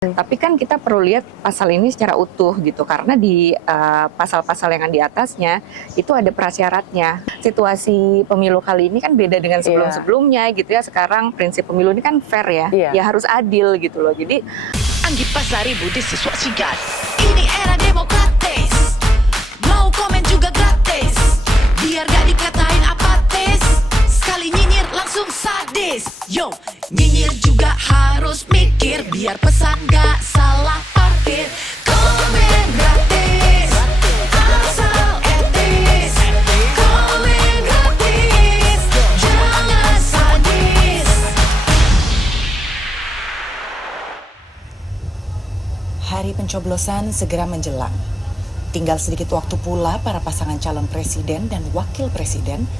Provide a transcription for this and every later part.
Tapi kan kita perlu lihat pasal ini secara utuh gitu, karena di pasal-pasal yang di atasnya itu ada prasyaratnya. Situasi pemilu kali ini kan beda dengan sebelum-sebelumnya gitu ya. Sekarang prinsip pemilu ini kan fair ya, ya harus adil gitu loh. Jadi Anggi Pasari Budi siswa Sigat. Ini era demokratis, mau komen juga gratis, biar gak dikatain apatis, sekali nyinyir langsung sadis. Yo, nyinyir juga harus mikir, biar pesan gak salah parkir. Komen gratis, asal etis. Komen gratis, jangan sadis. Hari pencoblosan segera menjelang. Tinggal sedikit waktu pula para pasangan calon presiden dan wakil presiden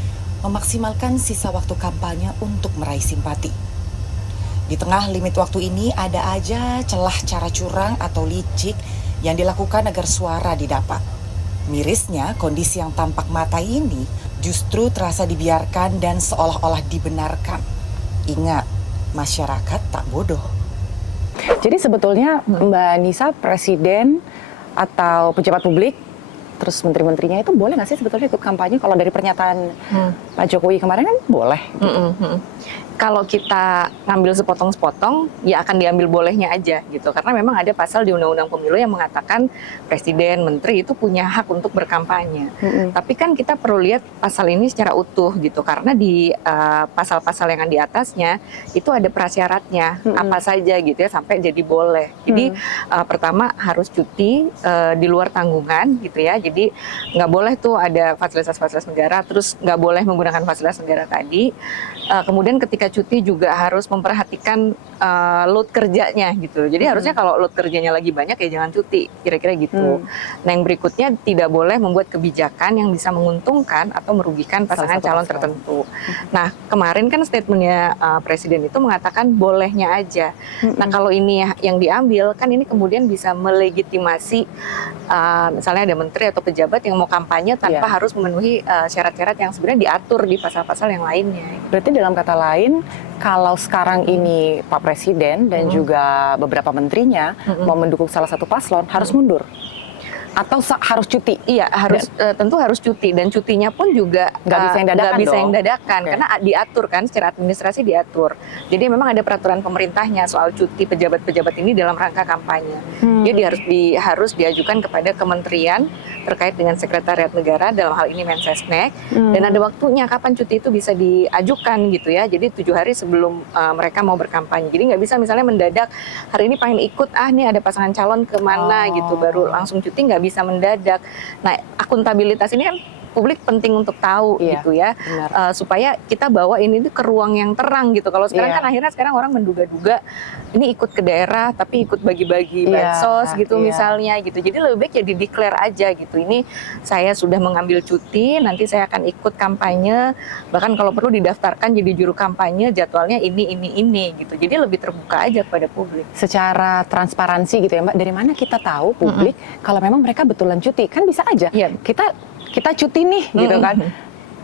memaksimalkan sisa waktu kampanye untuk meraih simpati. Di tengah limit waktu ini ada aja celah cara curang atau licik yang dilakukan agar suara didapat. Mirisnya, kondisi yang tampak mata ini justru terasa dibiarkan dan seolah-olah dibenarkan. Ingat, masyarakat tak bodoh. Jadi sebetulnya Mbak Nisa, presiden atau pejabat publik, terus menteri-menterinya itu boleh nggak sih sebetulnya ikut kampanye? Kalau dari pernyataan Pak Jokowi kemarin kan boleh. Gitu. kalau kita ngambil sepotong-sepotong, ya akan diambil bolehnya aja gitu. Karena memang ada pasal di Undang-Undang Pemilu yang mengatakan presiden, menteri itu punya hak untuk berkampanye. Tapi kan kita perlu lihat pasal ini secara utuh gitu. Karena di pasal-pasal yang di atasnya itu ada prasyaratnya apa saja gitu ya sampai jadi boleh. Jadi pertama harus cuti di luar tanggungan gitu ya. Jadi nggak boleh tuh ada fasilitas-fasilitas negara, terus nggak boleh menggunakan fasilitas negara tadi. Kemudian ketika cuti juga harus memperhatikan load kerjanya gitu. Jadi harusnya kalau load kerjanya lagi banyak ya jangan cuti, kira-kira gitu. Nah yang berikutnya tidak boleh membuat kebijakan yang bisa menguntungkan atau merugikan pasangan calon tertentu. Nah kemarin kan statementnya presiden itu mengatakan bolehnya aja. Nah kalau ini yang diambil kan ini kemudian bisa melegitimasi misalnya ada menteri atau pejabat yang mau kampanye tanpa harus memenuhi syarat-syarat yang sebenarnya diatur di pasal-pasal yang lainnya. Berarti dalam kata lain, kalau sekarang ini Pak Presiden dan juga beberapa menterinya mau mendukung salah satu paslon, harus mundur? Atau harus cuti? Iya, harus tentu harus cuti, dan cutinya pun juga nggak bisa yang dadakan, karena diatur kan secara administrasi diatur. Jadi memang ada peraturan pemerintahnya soal cuti pejabat-pejabat ini dalam rangka kampanye. Jadi harus diajukan kepada kementerian terkait dengan sekretariat negara, dalam hal ini Mensesnek, dan ada waktunya kapan cuti itu bisa diajukan gitu ya. Jadi 7 hari sebelum mereka mau berkampanye. Jadi nggak bisa misalnya mendadak hari ini pengen ikut nih ada pasangan calon kemana gitu baru langsung cuti, nggak bisa mendadak. Nah, akuntabilitas ini kan publik penting untuk tahu gitu ya, supaya kita bawa ini ke ruang yang terang gitu. Kalau sekarang kan akhirnya orang menduga-duga ini ikut ke daerah tapi ikut bagi-bagi bansos gitu misalnya gitu. Jadi lebih baik ya di-declare aja gitu. Ini saya sudah mengambil cuti, nanti saya akan ikut kampanye, bahkan kalau perlu didaftarkan jadi juru kampanye, jadwalnya ini gitu. Jadi lebih terbuka aja kepada publik. Secara transparansi gitu ya Mbak, dari mana kita tahu publik kalau memang mereka betulan cuti? Kan bisa aja kita cuti nih gitu kan.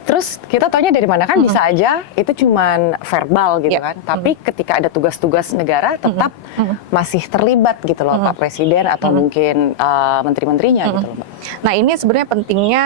Terus kita taunya dari mana? Kan bisa aja itu cuman verbal gitu kan. Tapi ketika ada tugas-tugas negara tetap masih terlibat gitu loh Pak Presiden atau mungkin menteri-menterinya gitu loh Mbak. Nah ini sebenarnya pentingnya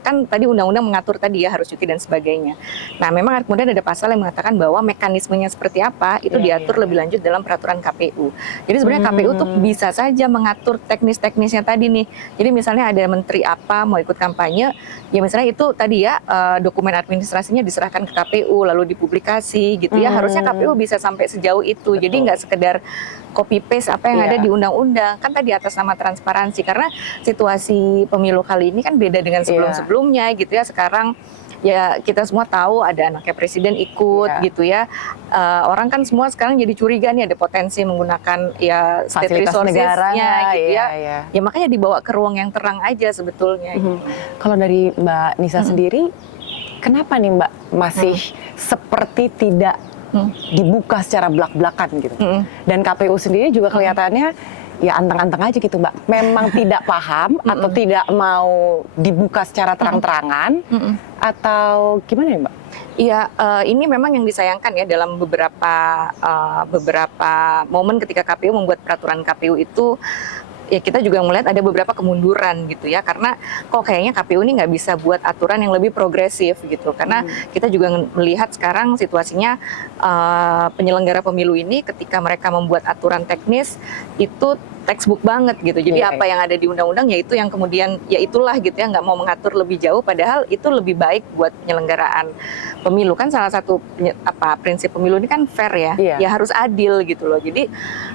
kan tadi undang-undang mengatur tadi ya harus cuti dan sebagainya. Nah memang kemudian ada pasal yang mengatakan bahwa mekanismenya seperti apa itu diatur lebih lanjut dalam peraturan KPU. Jadi sebenarnya KPU tuh bisa saja mengatur teknis-teknisnya tadi nih. Jadi misalnya ada menteri apa mau ikut kampanye, ya misalnya itu tadi ya dokumen administrasinya diserahkan ke KPU lalu dipublikasi gitu ya. Harusnya KPU bisa sampai sejauh itu. Jadi nggak sekedar copy paste apa yang ada di undang-undang. Kan tadi atas nama transparansi, karena situasi pemilu kali ini kan beda dengan sebelum-sebelumnya gitu ya. Sekarang ya kita semua tahu ada anaknya presiden ikut gitu ya. Orang kan semua sekarang jadi curiga nih ada potensi menggunakan ya state resources-nya gitu ya. Ya makanya dibawa ke ruang yang terang aja sebetulnya. Kalau dari Mbak Nisa sendiri, kenapa nih Mbak masih seperti tidak dibuka secara belak-belakan gitu? Dan KPU sendiri juga kelihatannya ya anteng-anteng aja gitu Mbak. Memang tidak paham atau tidak mau dibuka secara terang-terangan, atau gimana ya Mbak? Iya, ini memang yang disayangkan ya dalam beberapa momen ketika KPU membuat peraturan KPU itu. Ya kita juga melihat ada beberapa kemunduran gitu ya, karena kok kayaknya KPU ini nggak bisa buat aturan yang lebih progresif gitu, karena kita juga melihat sekarang situasinya penyelenggara pemilu ini ketika mereka membuat aturan teknis itu textbook banget gitu, jadi apa yang ada di undang-undang ya itu yang kemudian ya itulah gitu ya, nggak mau mengatur lebih jauh, padahal itu lebih baik buat penyelenggaraan pemilu. Kan salah satu prinsip pemilu ini kan fair ya, ya harus adil gitu loh, jadi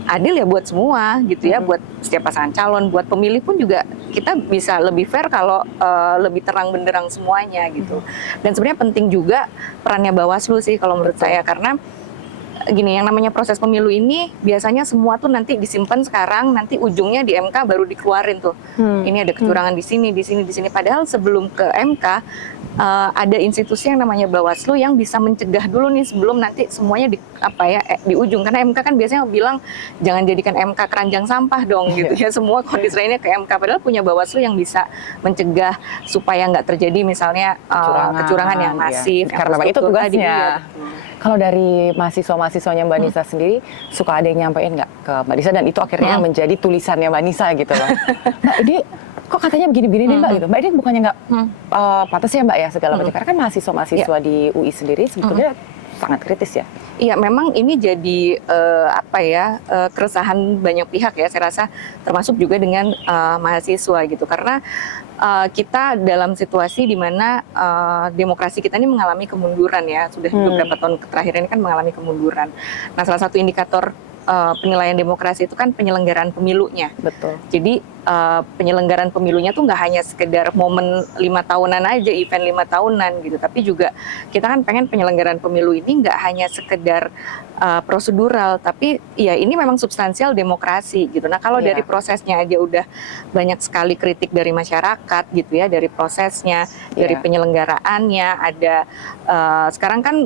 adil ya buat semua gitu ya, buat setiap pasangan calon, buat pemilih pun juga kita bisa lebih fair kalau lebih terang benderang semuanya gitu. Dan sebenarnya penting juga perannya Bawaslu sih kalau menurut saya, karena gini, yang namanya proses pemilu ini biasanya semua tuh nanti disimpan sekarang, nanti ujungnya di MK baru dikeluarin tuh. Ini ada kecurangan di sini, di sini, di sini. Padahal sebelum ke MK ada institusi yang namanya Bawaslu yang bisa mencegah dulu nih sebelum nanti semuanya di ujung. Karena MK kan biasanya bilang jangan jadikan MK keranjang sampah dong gitu ya. Semua kondisi lainnya ke MK. Padahal punya Bawaslu yang bisa mencegah supaya nggak terjadi misalnya kecurangan yang masif. Karena itu tugasnya. Kalau dari mahasiswa-mahasiswanya Mbak Nisa sendiri, suka ada yang nyampein nggak ke Mbak Nisa, dan itu akhirnya menjadi tulisannya Mbak Nisa gitu loh. Mbak, ini kok katanya begini-begini nih Mbak gitu. Mbak, ini bukannya nggak pantas ya Mbak ya segala macam. Karena kan mahasiswa-mahasiswa di UI sendiri sebetulnya sangat kritis ya. Iya, memang ini jadi keresahan banyak pihak ya, saya rasa termasuk juga dengan mahasiswa gitu, karena kita dalam situasi di mana demokrasi kita ini mengalami kemunduran ya, sudah beberapa tahun terakhir ini kan mengalami kemunduran. Nah, salah satu indikator penilaian demokrasi itu kan penyelenggaraan pemilunya. Betul. Jadi penyelenggaraan pemilunya tuh nggak hanya sekedar momen 5 tahunan aja, event 5 tahunan gitu, tapi juga kita kan pengen penyelenggaraan pemilu ini nggak hanya sekedar prosedural, tapi ya ini memang substansial demokrasi gitu. Nah, kalau dari prosesnya aja udah banyak sekali kritik dari masyarakat gitu ya, dari prosesnya, dari penyelenggaraannya, ada sekarang kan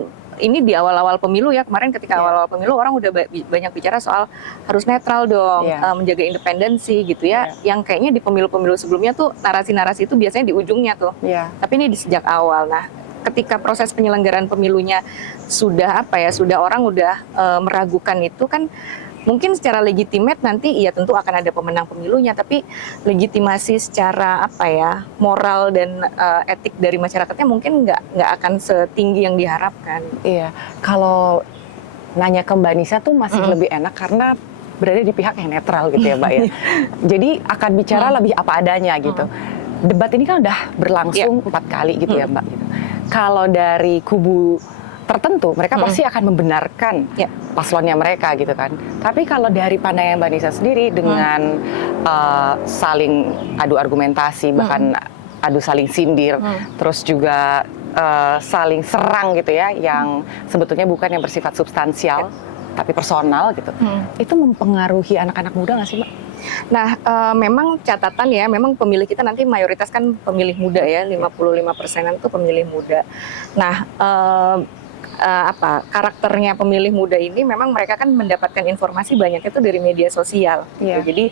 ini di awal-awal pemilu ya, kemarin ketika awal-awal pemilu orang udah banyak bicara soal harus netral dong, menjaga independensi gitu ya, yang kayaknya di pemilu-pemilu sebelumnya tuh narasi-narasi itu biasanya di ujungnya tuh, tapi ini di sejak awal. Nah, ketika proses penyelenggaraan pemilunya sudah orang udah meragukan itu kan, mungkin secara legitimate nanti ya tentu akan ada pemenang pemilunya, tapi legitimasi secara moral dan etik dari masyarakatnya mungkin nggak akan setinggi yang diharapkan. Iya, kalau nanya ke Mbak Nisa tuh masih lebih enak karena berada di pihak yang netral gitu ya Mbak ya. Jadi akan bicara lebih apa adanya gitu. Debat ini kan udah berlangsung 4 kali gitu ya Mbak gitu. Kalau dari kubu tertentu mereka pasti akan membenarkan paslonnya mereka gitu kan. Tapi kalau dari pandangan Mbak Nisa sendiri dengan saling adu argumentasi, bahkan adu saling sindir, terus juga saling serang gitu ya, yang sebetulnya bukan yang bersifat substansial tapi personal gitu, itu mempengaruhi anak-anak muda nggak sih Mbak? Nah, memang catatan ya, memang pemilih kita nanti mayoritas kan pemilih muda ya, 55%-an itu pemilih muda. Nah, karakternya pemilih muda ini memang mereka kan mendapatkan informasi banyaknya itu dari media sosial gitu. Jadi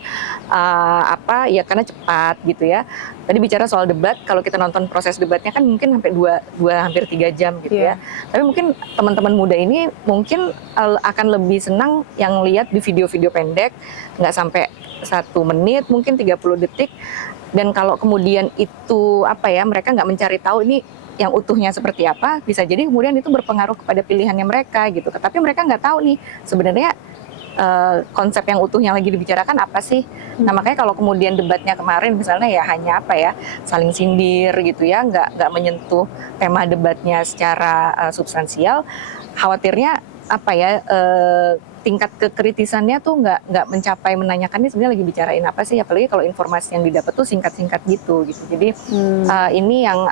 ya karena cepat gitu ya. Tadi bicara soal debat, kalau kita nonton proses debatnya kan mungkin sampai 2 hampir 3 jam gitu ya. Tapi mungkin teman-teman muda ini mungkin akan lebih senang yang lihat di video-video pendek, nggak sampai 1 menit, mungkin 30 detik. Dan kalau kemudian itu mereka nggak mencari tahu ini yang utuhnya seperti apa, bisa jadi kemudian itu berpengaruh kepada pilihannya mereka gitu. Tapi mereka nggak tahu nih sebenarnya konsep yang utuhnya lagi dibicarakan apa sih. Nah, makanya kalau kemudian debatnya kemarin misalnya ya hanya saling sindir gitu ya, nggak menyentuh tema debatnya secara substansial, khawatirnya tingkat kekritisannya tuh nggak mencapai menanyakan ini sebenarnya lagi bicarain apa sih, apalagi kalau informasi yang didapat tuh singkat-singkat gitu. Jadi ini yang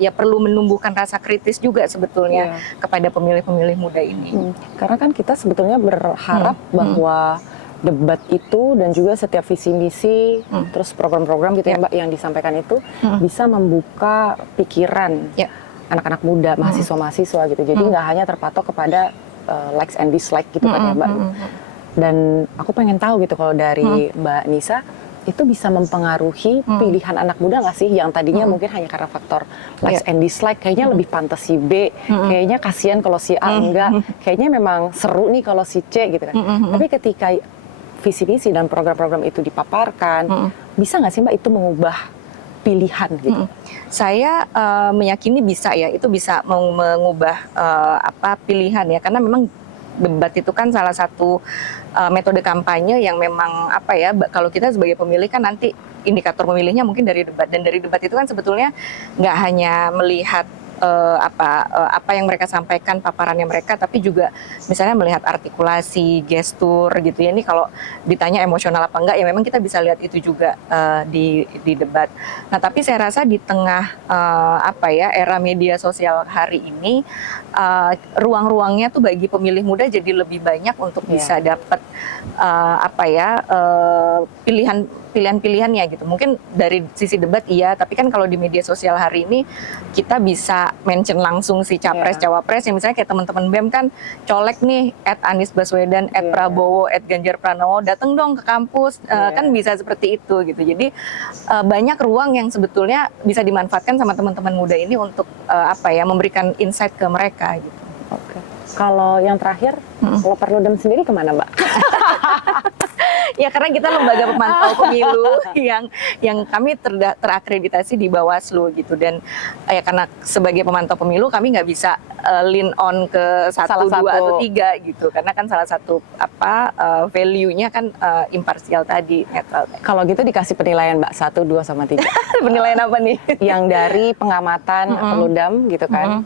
ya perlu menumbuhkan rasa kritis juga sebetulnya kepada pemilih-pemilih muda ini. Karena kan kita sebetulnya berharap bahwa debat itu dan juga setiap visi misi terus program-program gitu ya Mbak yang disampaikan itu bisa membuka pikiran anak-anak muda, mahasiswa-mahasiswa gitu. Jadi nggak hanya terpatok kepada likes and dislike gitu kan ya Mbak. Dan aku pengen tahu gitu kalau dari Mbak Nisa, itu bisa mempengaruhi pilihan anak muda nggak sih? Yang tadinya mungkin hanya karena faktor likes and dislike, kayaknya lebih pantas si B, kayaknya kasihan kalau si A enggak, kayaknya memang seru nih kalau si C gitu kan. Tapi ketika visi misi dan program-program itu dipaparkan, bisa nggak sih Mbak itu mengubah pilihan gitu? Saya meyakini bisa ya, itu bisa mengubah pilihan ya, karena memang debat itu kan salah satu metode kampanye yang memang kalau kita sebagai pemilih kan nanti indikator pemilihnya mungkin dari debat, dan dari debat itu kan sebetulnya nggak hanya melihat apa yang mereka sampaikan, paparannya mereka, tapi juga misalnya melihat artikulasi, gestur gitu ya. Ini kalau ditanya emosional apa enggak, ya memang kita bisa lihat itu juga di debat. Nah, tapi saya rasa di tengah era media sosial hari ini, ruang-ruangnya tuh bagi pemilih muda jadi lebih banyak untuk bisa dapat pilihan-pilihannya gitu. Mungkin dari sisi debat iya, tapi kan kalau di media sosial hari ini kita bisa mention langsung si capres cawapres, yang misalnya kayak teman-teman BEM kan colek nih @Anies Baswedan, @Prabowo, @Ganjar Pranowo, datang dong ke kampus, kan bisa seperti itu gitu. Jadi banyak ruang yang sebetulnya bisa dimanfaatkan sama teman-teman muda ini untuk memberikan insight ke mereka gitu. Oke. Kalau yang terakhir, kalau Perludem sendiri kemana Mbak? Ya karena kita lembaga pemantau pemilu yang kami terakreditasi di Bawaslu gitu, dan ya karena sebagai pemantau pemilu kami nggak bisa lean on ke satu, dua atau tiga gitu, karena kan salah satu value-nya kan imparsial tadi, netral. Kalau gitu dikasih penilaian Mbak 1, 2 sama 3. Penilaian apa nih? Yang dari pengamatan Perludem gitu kan,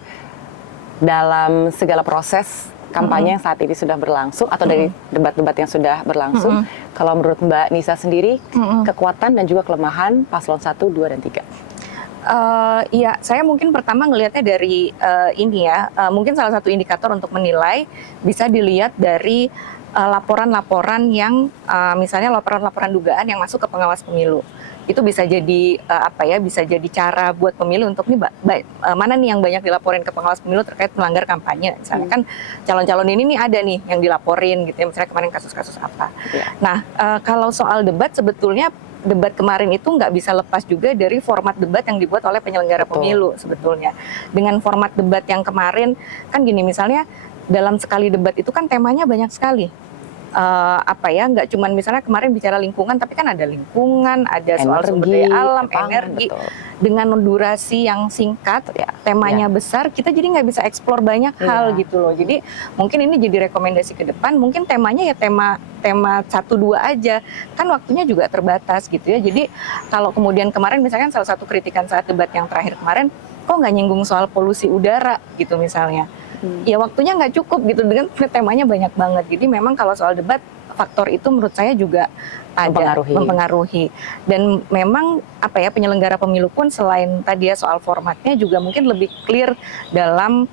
dalam segala proses kampanye yang saat ini sudah berlangsung atau dari debat-debat yang sudah berlangsung, kalau menurut Mbak Nisa sendiri, kekuatan dan juga kelemahan paslon 1, 2, dan 3? Iya, saya mungkin pertama ngelihatnya dari mungkin salah satu indikator untuk menilai bisa dilihat dari laporan-laporan yang misalnya laporan-laporan dugaan yang masuk ke pengawas pemilu. Itu bisa jadi bisa jadi cara buat pemilih untuk mana nih yang banyak dilaporin ke pengawas pemilu terkait melanggar kampanye. Misalnya kan calon-calon ini nih ada nih yang dilaporin gitu ya, misalnya kemarin kasus-kasus apa. Nah, kalau soal debat, sebetulnya debat kemarin itu nggak bisa lepas juga dari format debat yang dibuat oleh penyelenggara pemilu sebetulnya. Dengan format debat yang kemarin kan gini, misalnya dalam sekali debat itu kan temanya banyak sekali. Nggak cuman misalnya kemarin bicara lingkungan, tapi kan ada lingkungan, ada soal sumber daya alam, energi. Dengan durasi yang singkat, temanya besar, kita jadi nggak bisa eksplor banyak hal gitu loh. Jadi mungkin ini jadi rekomendasi ke depan, mungkin temanya ya tema 1-2 aja, kan waktunya juga terbatas gitu ya. Jadi kalau kemudian kemarin misalkan salah satu kritikan saat debat yang terakhir kemarin, kok nggak nyinggung soal polusi udara gitu misalnya. Ya waktunya nggak cukup gitu, dengan temanya banyak banget. Jadi memang kalau soal debat, faktor itu menurut saya juga ada mempengaruhi. Dan memang penyelenggara pemilu pun selain tadi ya soal formatnya juga mungkin lebih clear dalam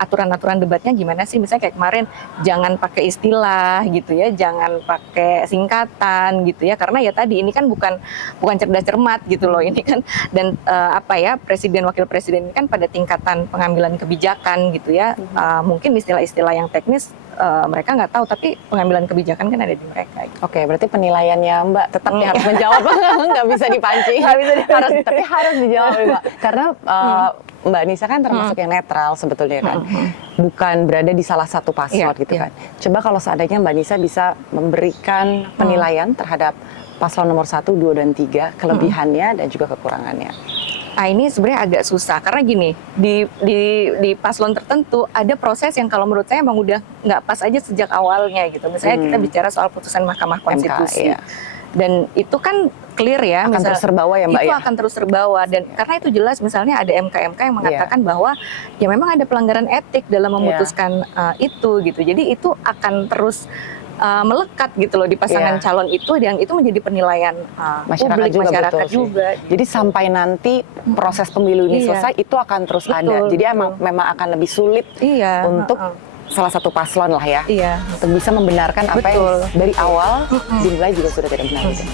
aturan-aturan debatnya gimana sih. Misalnya kayak kemarin jangan pakai istilah gitu ya, jangan pakai singkatan gitu ya, karena ya tadi ini kan bukan cerdas cermat gitu loh ini kan. Dan presiden wakil presiden ini kan pada tingkatan pengambilan kebijakan gitu ya, mungkin istilah-istilah yang teknis mereka nggak tahu, tapi pengambilan kebijakan kan ada di mereka gitu. Oke, berarti penilaiannya Mbak tetap harus menjawab, nggak bisa dipancing, tapi harus dijawab Mbak, karena Mbak Nisa kan termasuk yang netral sebetulnya kan, bukan berada di salah satu paslon gitu kan. Coba kalau seandainya Mbak Nisa bisa memberikan penilaian terhadap paslon nomor 1, 2, dan 3, kelebihannya dan juga kekurangannya. Nah ini sebenarnya agak susah, karena gini, di paslon tertentu ada proses yang kalau menurut saya emang udah nggak pas aja sejak awalnya gitu. Misalnya kita bicara soal putusan Mahkamah Konstitusi. Dan itu kan clear ya, akan terus terbawa ya Mbak itu ya? akan terus terbawa, dan karena itu jelas misalnya ada MK yang mengatakan bahwa ya memang ada pelanggaran etik dalam memutuskan itu gitu. Jadi itu akan terus melekat gitu loh di pasangan calon itu, dan itu menjadi penilaian masyarakat juga. Jadi sampai nanti proses pemilu ini selesai, itu akan terus ada. Jadi memang akan lebih sulit untuk salah satu paslon lah ya, untuk bisa membenarkan apa yang dari awal dimulai juga sudah tidak benar gitu.